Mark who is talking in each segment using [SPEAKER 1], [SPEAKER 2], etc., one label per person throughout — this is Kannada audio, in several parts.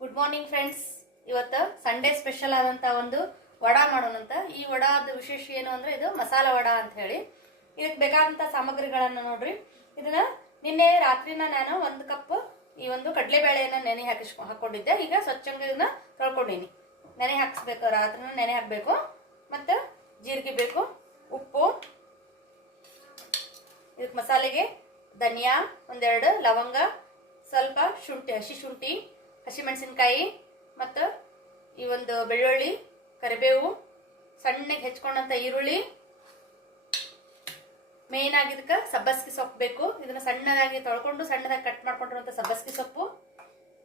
[SPEAKER 1] ಗುಡ್ ಮಾರ್ನಿಂಗ್ ಫ್ರೆಂಡ್ಸ್ ಇವತ್ತು ಸಂಡೇ ಸ್ಪೆಷಲ್ ಆದಂತ ಒಂದು ವಡಾ ಮಾಡೋಣಂತ ಈ ವಡಾದ ವಿಶೇಷ ಏನು ಅಂದ್ರೆ ಇದು ಮಸಾಲ ವಡ ಅಂತ ಹೇಳಿ. ಇದಕ್ಕೆ ಬೇಕಾದಂತ ಸಾಮಗ್ರಿಗಳನ್ನ ನೋಡ್ರಿ. ಇದನ್ನ ನಿನ್ನೆ ರಾತ್ರಿನ ನಾನು ಒಂದು ಕಪ್ ಈ ಒಂದು ಕಡಲೆಬೇಳೆಯನ್ನ ನೆನೆ ಹಾಕಿಸ್ಕೊ ಹಾಕೊಂಡಿದ್ದೆ. ಈಗ ಸ್ವಚ್ಛಂಗ ಇದನ್ನ ತೊಳ್ಕೊಂಡೀನಿ. ನೆನೆ ಹಾಕಿಸ್ಬೇಕು, ರಾತ್ರಿನ ನೆನೆ ಹಾಕಬೇಕು. ಮತ್ತು ಜೀರಿಗೆ ಬೇಕು, ಉಪ್ಪು, ಇದಕ್ಕೆ ಮಸಾಲೆಗೆ ಧನಿಯಾ, ಒಂದೆರಡು ಲವಂಗ, ಸ್ವಲ್ಪ ಶುಂಠಿ ಹಸಿ ಶುಂಠಿ ಹಸಿಮೆಣಸಿನ್ಕಾಯಿ ಮತ್ತು ಈ ಒಂದು ಬೆಳ್ಳುಳ್ಳಿ, ಕರಿಬೇವು, ಸಣ್ಣಗೆ ಹೆಚ್ಕೊಂಡಂಥ ಈರುಳ್ಳಿ. ಮೇನ್ ಆಗಿದ್ದಕ್ಕೆ ಸಬ್ಬಸ್ಗಿ ಸೊಪ್ಪು ಬೇಕು. ಇದನ್ನ ಸಣ್ಣದಾಗಿ ತೊಳ್ಕೊಂಡು ಸಣ್ಣದಾಗಿ ಕಟ್ ಮಾಡ್ಕೊಂಡಿರುವಂಥ ಸಬ್ಬಸ್ಗಿ ಸೊಪ್ಪು,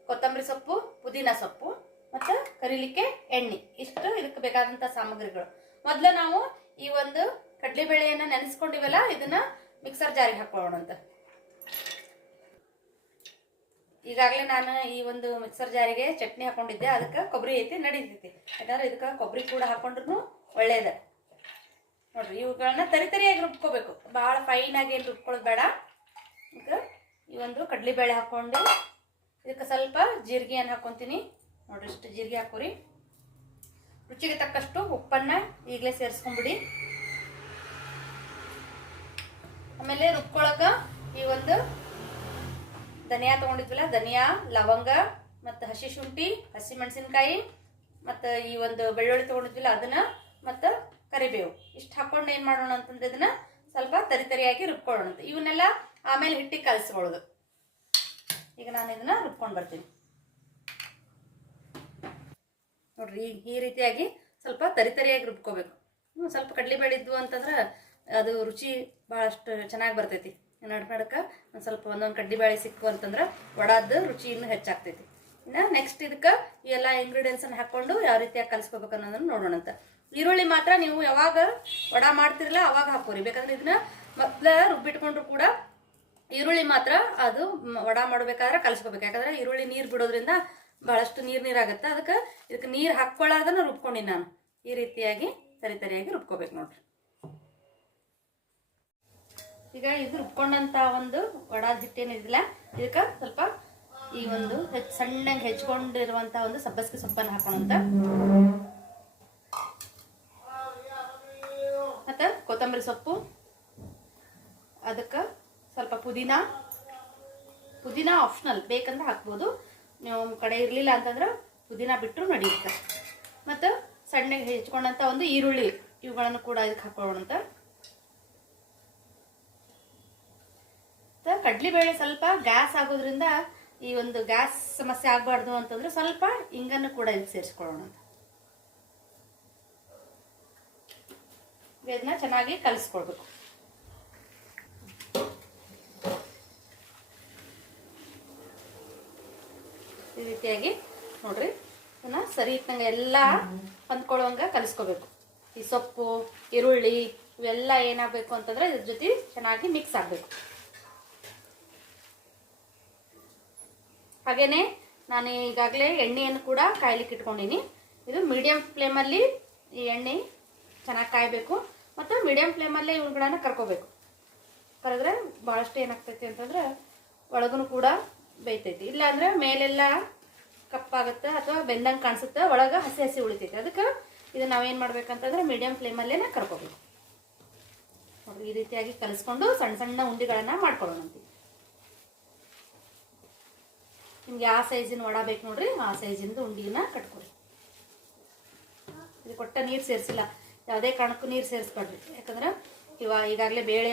[SPEAKER 1] ಕೊತ್ತಂಬರಿ ಸೊಪ್ಪು, ಪುದೀನ ಸೊಪ್ಪು ಮತ್ತು ಕರಿಲಿಕ್ಕೆ ಎಣ್ಣೆ. ಇಷ್ಟು ಇದಕ್ಕೆ ಬೇಕಾದಂಥ ಸಾಮಗ್ರಿಗಳು. ಮೊದಲು ನಾವು ಈ ಒಂದು ಕಡಲೆಬೇಳೆಯನ್ನು ನೆನೆಸ್ಕೊಂಡಿವಲ್ಲ, ಇದನ್ನ ಮಿಕ್ಸರ್ ಜಾರಿಗೆ ಹಾಕೊಳ್ಳೋಣಂತ. ಈಗಾಗಲೇ ನಾನು ಈ ಒಂದು ಮಿಕ್ಸರ್ ಜಾರಿಗೆ ಚಟ್ನಿ ಹಾಕೊಂಡಿದ್ದೆ, ಅದಕ್ಕೆ ಕೊಬ್ಬರಿ ಐತಿ, ನಡೀತೈತಿ. ಯಾಕಂದ್ರೆ ಇದಕ್ಕೆ ಕೊಬ್ಬರಿ ಕೂಡ ಹಾಕೊಂಡ್ರು ಒಳ್ಳೇದ. ನೋಡ್ರಿ ಇವುಗಳನ್ನ ತರಿ ತರಿಯಾಗಿ ರುಬ್ಕೋಬೇಕು. ಭಾಳ ಫೈನಾಗಿ ಏನು ರುಬ್ಕೊಳ್ಳೋದು ಬೇಡ. ಇದಕ್ಕೆ ಈ ಒಂದು ಕಡಲೆಬೇಳೆ ಹಾಕ್ಕೊಂಡು, ಇದಕ್ಕೆ ಸ್ವಲ್ಪ ಜೀರಿಗೆಯನ್ನು ಹಾಕೊತೀನಿ. ನೋಡ್ರಿ, ಇಷ್ಟು ಜೀರಿಗೆ ಹಾಕೋರಿ. ರುಚಿಗೆ ತಕ್ಕಷ್ಟು ಉಪ್ಪನ್ನ ಈಗಲೇ ಸೇರಿಸ್ಕೊಂಬಿಡಿ. ಆಮೇಲೆ ರುಬ್ಕೊಳಕ ಈ ಒಂದು ಧನಿಯಾ ತಗೊಂಡಿದ್ವಲ್ಲ, ಧನಿಯಾ, ಲವಂಗ ಮತ್ತು ಹಸಿ ಶುಂಠಿ, ಹಸಿ ಮೆಣಸಿನ್ಕಾಯಿ ಮತ್ತು ಈ ಒಂದು ಬೆಳ್ಳುಳ್ಳಿ ತೊಗೊಂಡಿದ್ವಿಲ್ಲ ಅದನ್ನು ಮತ್ತು ಕರಿಬೇವು. ಇಷ್ಟು ಹಾಕ್ಕೊಂಡು ಏನು ಮಾಡೋಣ ಅಂತಂದ್ರೆ ಇದನ್ನು ಸ್ವಲ್ಪ ತರಿ ತರಿಯಾಗಿ ರುಬ್ಕೊಳ್ಳೋಣ ಇವನ್ನೆಲ್ಲ ಆಮೇಲೆ ಹಿಟ್ಟಿಗೆ ಕಲಸ್ಕೊಳ್ಳೋದು. ಈಗ ನಾನು ಇದನ್ನ ರುಬ್ಕೊಂಡು ಬರ್ತೀನಿ. ನೋಡ್ರಿ, ಈ- ರೀತಿಯಾಗಿ ಸ್ವಲ್ಪ ತರಿ ತರಿಯಾಗಿ ರುಬ್ಕೋಬೇಕು. ಸ್ವಲ್ಪ ಕಡಲೆಬೇಳೆ ಇದ್ವು ಅಂತಂದ್ರೆ ಅದು ರುಚಿ ಭಾಳಷ್ಟು ಚೆನ್ನಾಗಿ ಬರ್ತೈತಿ. ನಡ್ಕ ನಡ್ಕ ಒಂದು ಸ್ವಲ್ಪ ಒಂದೊಂದು ಕಡ್ಡಿಬೇಳೆ ಸಿಕ್ಕು ಅಂತಂದ್ರೆ ವಡಾದ ರುಚಿ ಇನ್ನೂ ಹೆಚ್ಚಾಗ್ತೈತಿ. ಇನ್ನು ನೆಕ್ಸ್ಟ್ ಇದಕ್ಕೆ ಎಲ್ಲ ಇಂಗ್ರೀಡಿಯೆಂಟ್ಸನ್ನು ಹಾಕ್ಕೊಂಡು ಯಾವ ರೀತಿಯಾಗಿ ಕಲಿಸ್ಕೋಬೇಕು ಅನ್ನೋದನ್ನ ನೋಡೋಣ ಅಂತ. ಈರುಳ್ಳಿ ಮಾತ್ರ ನೀವು ಯಾವಾಗ ವಡಾ ಮಾಡ್ತಿರಲ್ಲ ಅವಾಗ ಹಾಕೋರಿ. ಬೇಕಂದ್ರೆ ಇದನ್ನ ಮೊದ್ಲ ರುಬ್ಬಿಟ್ಕೊಂಡ್ರು ಕೂಡ ಈರುಳ್ಳಿ ಮಾತ್ರ ಅದು ವಡ ಮಾಡಬೇಕಾದ್ರೆ ಕಲಿಸ್ಕೋಬೇಕು. ಯಾಕಂದ್ರೆ ಈರುಳ್ಳಿ ನೀರು ಬಿಡೋದ್ರಿಂದ ಬಹಳಷ್ಟು ನೀರು ನೀರಾಗುತ್ತೆ ಅದಕ್ಕೆ ಇದಕ್ಕೆ ನೀರು ಹಾಕ್ಕೊಳ್ಳೋದನ್ನ ರುಬ್ಕೊಂಡಿನಿ ನಾನು. ಈ ರೀತಿಯಾಗಿ ತರಿ ತರಿಯಾಗಿ ರುಬ್ಕೋಬೇಕು ನೋಡ್ರಿ. ಈಗ ಇದು ರುಬ್ಕೊಂಡಂತ ಒಂದು ವಡಾದ ಹಿಟ್ಟೇನಿದಿಲ್ಲ ಇದಕ್ಕೆ ಸ್ವಲ್ಪ ಈ ಒಂದು ಸಣ್ಣಗೆ ಹೆಚ್ಕೊಂಡಿರುವಂತ ಒಂದು ಸಬ್ಬಸ್ಗೆ ಸೊಪ್ಪನ್ನು ಹಾಕೋಣಂತ. ಮತ್ತೆ ಕೊತ್ತಂಬರಿ ಸೊಪ್ಪು. ಅದಕ್ಕೆ ಸ್ವಲ್ಪ ಪುದೀನ. ಪುದೀನ ಆಪ್ಷನಲ್ ಬೇಕಂದ್ರೆ ಹಾಕ್ಬೋದು. ನೀವು ಕಡೆ ಇರಲಿಲ್ಲ ಅಂತಂದ್ರೆ ಪುದೀನ ಬಿಟ್ಟರು ನಡೆಯುತ್ತೆ. ಮತ್ತು ಸಣ್ಣಗೆ ಹೆಚ್ಕೊಂಡಂಥ ಒಂದು ಈರುಳ್ಳಿ ಇವುಗಳನ್ನು ಕೂಡ ಇದಕ್ಕೆ ಹಾಕೊಳ್ಳೋಣಂತ ಕಡ್ಲಿಬೇಳೆ ಸ್ವಲ್ಪ ಗ್ಯಾಸ್ ಆಗೋದ್ರಿಂದ ಈ ಒಂದು ಗ್ಯಾಸ್ ಸಮಸ್ಯೆ ಆಗಬಾರ್ದು ಅಂತಂದ್ರೆ ಸ್ವಲ್ಪ ಹಿಂಗನ್ನು ಕೂಡ ಇಲ್ಲಿ ಸೇರಿಸ್ಕೊಳ್ಳೋಣ ಇದನ್ನ ಚೆನ್ನಾಗಿ ಕಲಿಸ್ಕೊಳ್ಬೇಕು. ಈ ರೀತಿಯಾಗಿ ನೋಡ್ರಿ, ಇದನ್ನ ಸರಿ ಇತ್ತಂಗೆ ಎಲ್ಲ ಹೊಂದ್ಕೊಳ್ಳುವಂಗ ಕಲಿಸ್ಕೋಬೇಕು ಈ ಸೊಪ್ಪು, ಈರುಳ್ಳಿ ಇವೆಲ್ಲ ಏನಾಗಬೇಕು ಅಂತಂದ್ರೆ ಇದ್ರ ಜೊತೆ ಚೆನ್ನಾಗಿ ಮಿಕ್ಸ್ ಆಗಬೇಕು. ಹಾಗೇನೆ ನಾನು ಈಗಾಗಲೇ ಎಣ್ಣೆಯನ್ನು ಕೂಡ ಕಾಯ್ಲಿಕ್ಕೆ ಇಟ್ಕೊಂಡಿನಿ. ಇದು ಮೀಡಿಯಂ ಫ್ಲೇಮಲ್ಲಿ ಈ ಎಣ್ಣೆ ಚೆನ್ನಾಗಿ ಕಾಯಬೇಕು ಮತ್ತು ಮೀಡಿಯಂ ಫ್ಲೇಮಲ್ಲೇ ಇವುಗಳನ್ನ ಕರ್ಕೋಬೇಕು. ಕರೆದ್ರೆ ಭಾಳಷ್ಟು ಏನಾಗ್ತೈತಿ ಅಂತಂದ್ರೆ ಒಳಗೂ ಕೂಡ ಬೇಯ್ತೈತಿ. ಇಲ್ಲಾಂದ್ರೆ ಮೇಲೆಲ್ಲ ಕಪ್ಪಾಗುತ್ತೆ ಅಥವಾ ಬೆಂದಂಗೆ ಕಾಣಿಸುತ್ತೆ ಒಳಗೆ ಹಸಿ ಹಸಿ ಉಳಿತೈತಿ. ಅದಕ್ಕೆ ಇದು ನಾವೇನು ಮಾಡ್ಬೇಕಂತಂದ್ರೆ ಮೀಡಿಯಂ ಫ್ಲೇಮಲ್ಲೇನೆ ಕರ್ಕೋಬೇಕು. ಈ ರೀತಿಯಾಗಿ ಕಲಿಸ್ಕೊಂಡು ಸಣ್ಣ ಸಣ್ಣ ಉಂಡಿಗಳನ್ನು ಮಾಡ್ಕೊಳ್ಳೋಣಂತೆ. ನಿಮ್ಗೆ ಯಾವ ಸೈಜಿನ ವಡ ಬೇಕು ನೋಡ್ರಿ, ಆ ಸೈಜಿಂದ ಉಂಡಿನ ಕಟ್ಕೊರಿ. ಇದು ಕೊಟ್ಟ ನೀರು ಸೇರಿಸಿಲ್ಲ, ಯಾವುದೇ ಕಾರಣಕ್ಕೂ ನೀರು ಸೇರಿಸ್ಬೇಡ್ರಿ. ಯಾಕಂದ್ರೆ ಇವಾಗ ಈಗಾಗಲೇ ಬೇಳೆ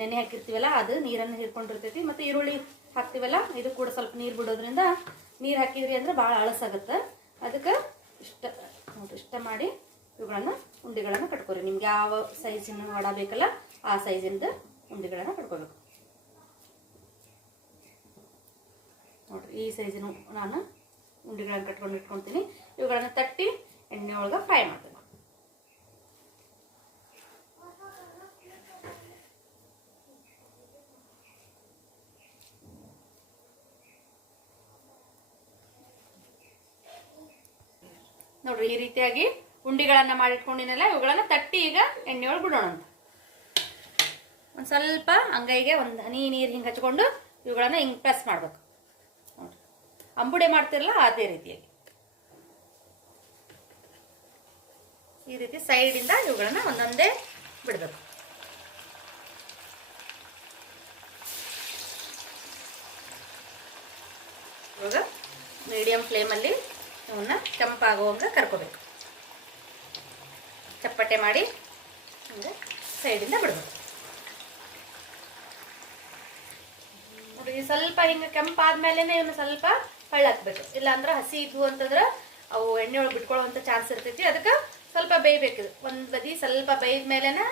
[SPEAKER 1] ನೆನೆ ಹಾಕಿರ್ತೀವಲ್ಲ, ಅದು ನೀರನ್ನು ಹಿಡ್ಕೊಂಡಿರ್ತೈತಿ, ಮತ್ತು ಈರುಳ್ಳಿ ಹಾಕ್ತೀವಲ್ಲ, ಇದು ಕೂಡ ಸ್ವಲ್ಪ ನೀರು ಬಿಡೋದ್ರಿಂದ ನೀರು ಹಾಕಿದ್ರಿ ಅಂದ್ರೆ ಭಾಳ ಅಳಸಾಗುತ್ತೆ. ಅದಕ್ಕೆ ಇಷ್ಟ, ನೋಡ್ರಿ, ಇಷ್ಟ ಮಾಡಿ ಇವುಗಳನ್ನು, ಉಂಡಿಗಳನ್ನು ಕಟ್ಕೊರಿ. ನಿಮ್ಗೆ ಯಾವ ಸೈಜಿನ ವಡ ಬೇಕಲ್ಲ, ಆ ಸೈಜಿಂದ ಉಂಡಿಗಳನ್ನು ಕಟ್ಕೋಬೇಕು. ನೋಡ್ರಿ, ಈ ಸೈಜಿನ ನಾನು ಉಂಡೆಗಳನ್ನು ಕಟ್ಕೊಂಡು ಇಟ್ಕೊತೀನಿ. ಇವುಗಳನ್ನು ತಟ್ಟಿ ಎಣ್ಣೆ ಒಳಗೆ ಫ್ರೈ ಮಾಡ್ತೀನಿ. ನೋಡ್ರಿ, ಈ ರೀತಿಯಾಗಿ ಉಂಡಿಗಳನ್ನ ಮಾಡಿಟ್ಕೊಂಡಿನಲ್ಲ, ಇವುಗಳನ್ನ ತಟ್ಟಿ ಈಗ ಎಣ್ಣೆ ಒಳಗೆ ಬಿಡೋಣ ಅಂತ. ಒಂದು ಸ್ವಲ್ಪ ಅಂಗೈಗೆ ಒಂದು ಹನಿ ನೀರು ಹಿಂಗೆ ಹಚ್ಕೊಂಡು ಇವುಗಳನ್ನ ಹಿಂಗೆ ಪ್ರೆಸ್ ಮಾಡ್ಬೇಕು. ಅಂಬುಡೆ ಮಾಡ್ತಿರಲ್ಲ ಅದೇ ರೀತಿಯಾಗಿ ಈ ರೀತಿ ಸೈಡಿಂದ ಇವುಗಳನ್ನ ಒಂದೊಂದೇ ಬಿಡಬೇಕು. ಇವಾಗ ಮೀಡಿಯಂ ಫ್ಲೇಮಲ್ಲಿ ಇವನ್ನ ಕೆಂಪಾಗುವಂಗ ಕರ್ಕೋಬೇಕು. ಚಪ್ಪಟೆ ಮಾಡಿ ಹಿಂಗೆ ಸೈಡಿಂದ ಬಿಡಬೇಕು. ಸ್ವಲ್ಪ ಹಿಂಗೆ ಕೆಂಪಾದ್ಮೇಲೆ ಇವನ್ನ ಸ್ವಲ್ಪ ಹಳ್ಳಾಕ್ಬೇಕು. ಇಲ್ಲ ಅಂದ್ರೆ ಹಸಿ ಇದ್ವು ಅಂತಂದ್ರೆ ಅವು ಎಣ್ಣೆ ಒಳಗೆ ಬಿಟ್ಕೊಳ್ಳುವಂಥ ಚಾನ್ಸ್ ಇರ್ತೈತಿ. ಅದಕ್ಕೆ ಸ್ವಲ್ಪ ಬೇಯಬೇಕು ಒಂದು ಬದಿ ಸ್ವಲ್ಪ ಬೇಯ್ದ ಮೇಲೆನ,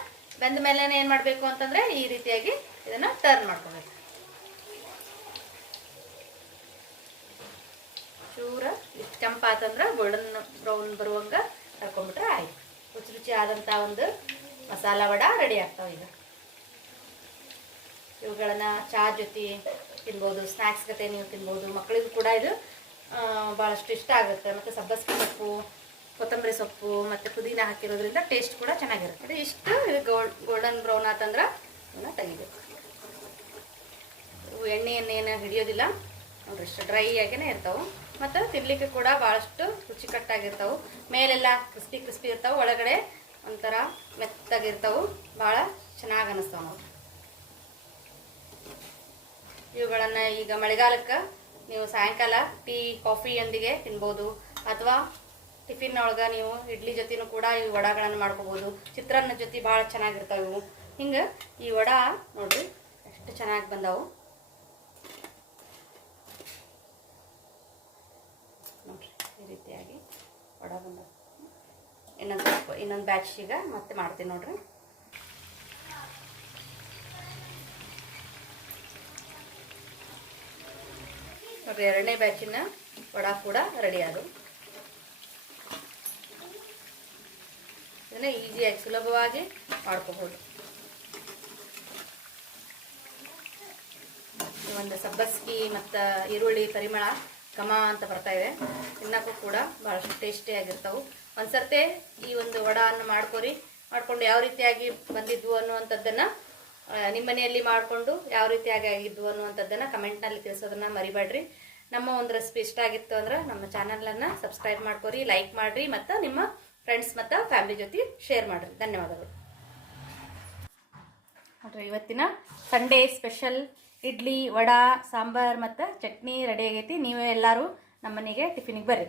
[SPEAKER 1] ಬೆಂದ ಮೇಲೆನೆ ಏನು ಮಾಡಬೇಕು ಅಂತಂದ್ರೆ ಈ ರೀತಿಯಾಗಿ ಇದನ್ನ ಟರ್ನ್ ಮಾಡ್ಕೊಬೇಕು. ಚೂರ ಇಷ್ಟು ಕೆಂಪಾತಂದ್ರೆ ಗೋಲ್ಡನ್ ಬ್ರೌನ್ ಬರುವಂಗ ಕರ್ಕೊಂಡ್ಬಿಟ್ರೆ ಆಯ್ತು. ರುಚಿ ರುಚಿ ಆದಂಥ ಒಂದು ಮಸಾಲ ವಡ ರೆಡಿ ಆಗ್ತಾವೆ ಈಗ. ಇವುಗಳನ್ನ ಚಹಾ ಜೊತೆ ತಿನ್ಬೋದು ಸ್ನ್ಯಾಕ್ಸ್ ಜೊತೆ ನೀವು ತಿನ್ಬೋದು ಮಕ್ಕಳಿಗೂ ಕೂಡ ಇದು ಭಾಳಷ್ಟು ಇಷ್ಟ ಆಗುತ್ತೆ. ಮತ್ತು ಸಬ್ಬಸ್ಗೆ ಸೊಪ್ಪು, ಕೊತ್ತಂಬರಿ ಸೊಪ್ಪು, ಮತ್ತು ಪುದೀನ ಹಾಕಿರೋದ್ರಿಂದ ಟೇಸ್ಟ್ ಕೂಡ ಚೆನ್ನಾಗಿರುತ್ತೆ. ಅದು ಇಷ್ಟು ಇದು ಗೋಲ್ಡ್ ಗೋಲ್ಡನ್ ಬ್ರೌನ್ ಆತಂದ್ರೆ ಅದನ್ನು ತೆಗಿಬೇಕು. ಎಣ್ಣೆಯನ್ನು ಏನು ಹಿಡಿಯೋದಿಲ್ಲ. ನೋಡ್ರಿ ಇಷ್ಟು ಡ್ರೈ ಆಗೇನೇ ಇರ್ತಾವೆ. ಮತ್ತು ತಿನ್ನಲಿಕ್ಕೆ ಕೂಡ ಭಾಳಷ್ಟು ರುಚಿಕಟ್ಟಾಗಿರ್ತಾವೆ. ಮೇಲೆಲ್ಲ ಕ್ರಿಸ್ಪಿ ಕ್ರಿಸ್ಪಿ ಇರ್ತಾವೆ. ಒಳಗಡೆ ಒಂಥರ ಮೆತ್ತಾಗಿರ್ತಾವೆ. ಭಾಳ ಚೆನ್ನಾಗಿ ಅನ್ನಿಸ್ತಾವೆ ನಾವು ಇವುಗಳನ್ನು ಈಗ ಮಳೆಗಾಲಕ್ಕೆ ನೀವು ಸಾಯಂಕಾಲ ಟೀ ಕಾಫಿಯೊಂದಿಗೆ ತಿನ್ಬೋದು. ಅಥವಾ ಟಿಫಿನ್ ಒಳಗೆ ನೀವು ಇಡ್ಲಿ ಜೊತೆನೂ ಕೂಡ ಈ ವಡಗಳನ್ನು ಮಾಡ್ಕೋಬೋದು. ಚಿತ್ರಾನ್ನ ಜೊತೆ ಭಾಳ ಚೆನ್ನಾಗಿರ್ತಾವೆ ಇವು. ಹಿಂಗೆ ಈ ವಡ ನೋಡಿರಿ ಎಷ್ಟು ಚೆನ್ನಾಗಿ ಬಂದವು. ನೋಡ್ರಿ, ಈ ರೀತಿಯಾಗಿ ವಡ ಬಂದವು. ಇನ್ನೊಂದು ಇನ್ನೊಂದು ಬ್ಯಾಚ್ ಈಗ ಮತ್ತೆ ಮಾಡ್ತೀನಿ ನೋಡ್ರಿ. ನೋಡ್ರಿ ಎರಡನೇ ಬ್ಯಾಚಿನ ವಡ ಕೂಡ ರೆಡಿ ಆದವು ಇದನ್ನ ಈಸಿಯಾಗಿ ಸುಲಭವಾಗಿ ಮಾಡ್ಕೋಬಹುದು ಒಂದು ಸಬ್ಬಸ್ಗಿ ಮತ್ತು ಈರುಳ್ಳಿ ಪರಿಮಳ ಘಮ ಅಂತ ಬರ್ತಾ ಇದೆ. ತಿನ್ನಕ್ಕೂ ಕೂಡ ಭಾಳಷ್ಟು ಒಂದು ಒಂದ್ಸರ್ತೆ ಈ ಒಂದು ವಡವನ್ನು ಮಾಡ್ಕೊರಿ. ಮಾಡ್ಕೊಂಡು ಯಾವ ರೀತಿಯಾಗಿ ಬಂದಿದ್ವು ಅನ್ನುವಂಥದ್ದನ್ನು ನಿಮ್ಮ ಮನೆಯಲ್ಲಿ ಮಾಡಿಕೊಂಡು ಯಾವ ರೀತಿಯಾಗಿ ಆಗಿದ್ವು ಅನ್ನುವಂಥದ್ದನ್ನು ಕಮೆಂಟ್ನಲ್ಲಿ ತಿಳಿಸೋದನ್ನ ಮರಿಬೇಡ್ರಿ. ನಮ್ಮ ಒಂದು ರೆಸಿಪಿ ಇಷ್ಟ ಆಗಿತ್ತು ಅಂದ್ರೆ ನಮ್ಮ ಚಾನಲನ್ನು ಸಬ್ಸ್ಕ್ರೈಬ್ ಮಾಡ್ಕೊರಿ ಲೈಕ್ ಮಾಡಿರಿ ಮತ್ತು ನಿಮ್ಮ ಫ್ರೆಂಡ್ಸ್ ಮತ್ತು ಫ್ಯಾಮಿಲಿ ಜೊತೆ ಶೇರ್ ಮಾಡಿರಿ. ಧನ್ಯವಾದಗಳು. ನೋಡ್ರಿ, ಇವತ್ತಿನ ಸಂಡೇ ಸ್ಪೆಷಲ್ ಇಡ್ಲಿ, ವಡಾ, ಸಾಂಬಾರ್ ಮತ್ತು ಚಟ್ನಿ ರೆಡಿ ಆಗೈತಿ. ನೀವೇ ಎಲ್ಲರೂ ನಮ್ಮನೆಗೆ ಟಿಫಿನಿಗೆ ಬರ್ರಿ.